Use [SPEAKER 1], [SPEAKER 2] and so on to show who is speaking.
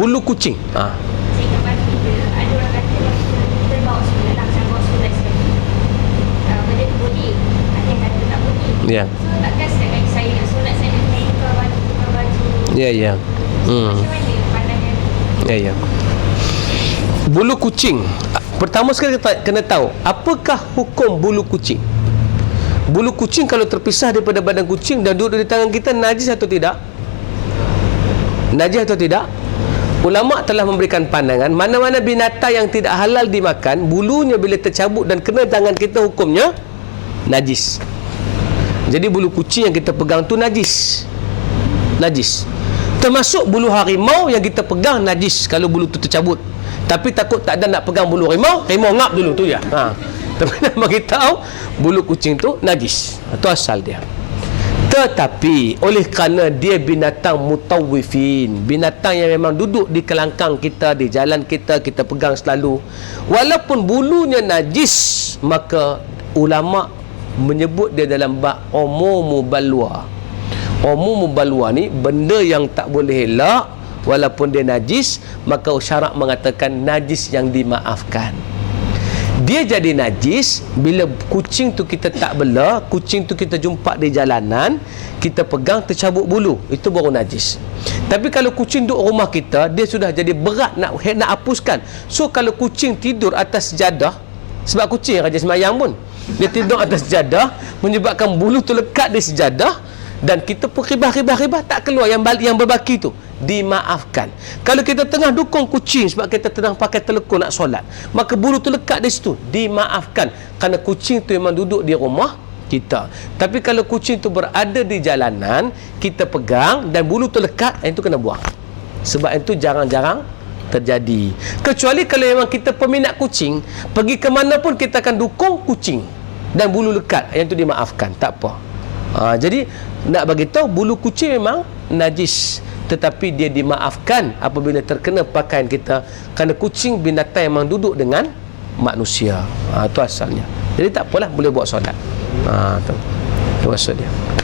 [SPEAKER 1] bulu kucing ha. Ya.
[SPEAKER 2] So takkan setiap kali saya nak solat, saya nak tukar baju, tukar baju.
[SPEAKER 1] ya ya hmm. Ya ya bulu kucing pertama sekali kita kena tahu apakah hukum bulu kucing bulu kucing kalau terpisah daripada badan kucing dan duduk di tangan kita najis atau tidak najis atau tidak ulama telah memberikan pandangan mana-mana binatang yang tidak halal dimakan bulunya bila tercabut dan kena tangan kita hukumnya najis. Jadi bulu kucing yang kita pegang tu najis. Najis. Termasuk bulu harimau yang kita pegang najis kalau bulu tu tercabut. Tapi takut tak ada nak pegang bulu harimau harimau ngap dulu tu ya. Ha. tapi nak bagi tahu bulu kucing tu najis. Itu asal dia tetapi oleh kerana dia binatang mutawifin binatang yang memang duduk di kelangkang kita di jalan kita kita pegang selalu walaupun bulunya najis maka ulama menyebut dia dalam bab umumu balwa. Umumu balwa ni benda yang tak boleh elak walaupun dia najis maka syarak mengatakan najis yang dimaafkan dia jadi najis bila kucing tu kita tak bela kucing tu kita jumpa di jalanan kita pegang tercabut bulu. Itu baru najis. Tapi kalau kucing duduk rumah kita dia sudah jadi berat nak nak hapuskan. So kalau kucing tidur atas sejadah sebab kucing raja semayang pun dia tidur atas sejadah menyebabkan bulu tu lekat di sejadah dan kita pun ribah-ribah-ribah tak keluar yang balik yang berbaki tu. Dimaafkan. Kalau kita tengah dukung kucing sebab kita tengah pakai telekung nak solat maka bulu tu lekat di situ. Dimaafkan. Kerana kucing tu memang duduk di rumah kita. Tapi kalau kucing tu berada di jalanan kita pegang dan bulu tu lekat yang itu kena buang. Sebab itu jarang-jarang terjadi. Kecuali kalau memang kita peminat kucing pergi ke mana pun kita akan dukung kucing dan bulu lekat. Yang itu dimaafkan. Tak apa ha, jadi nak bagi tahu bulu kucing memang najis. Tetapi dia dimaafkan apabila terkena pakaian kita kerana kucing binatang memang duduk dengan manusia. Ha, itu asalnya. Jadi tak apalah boleh buat solat. Ha, tu. itu maksud dia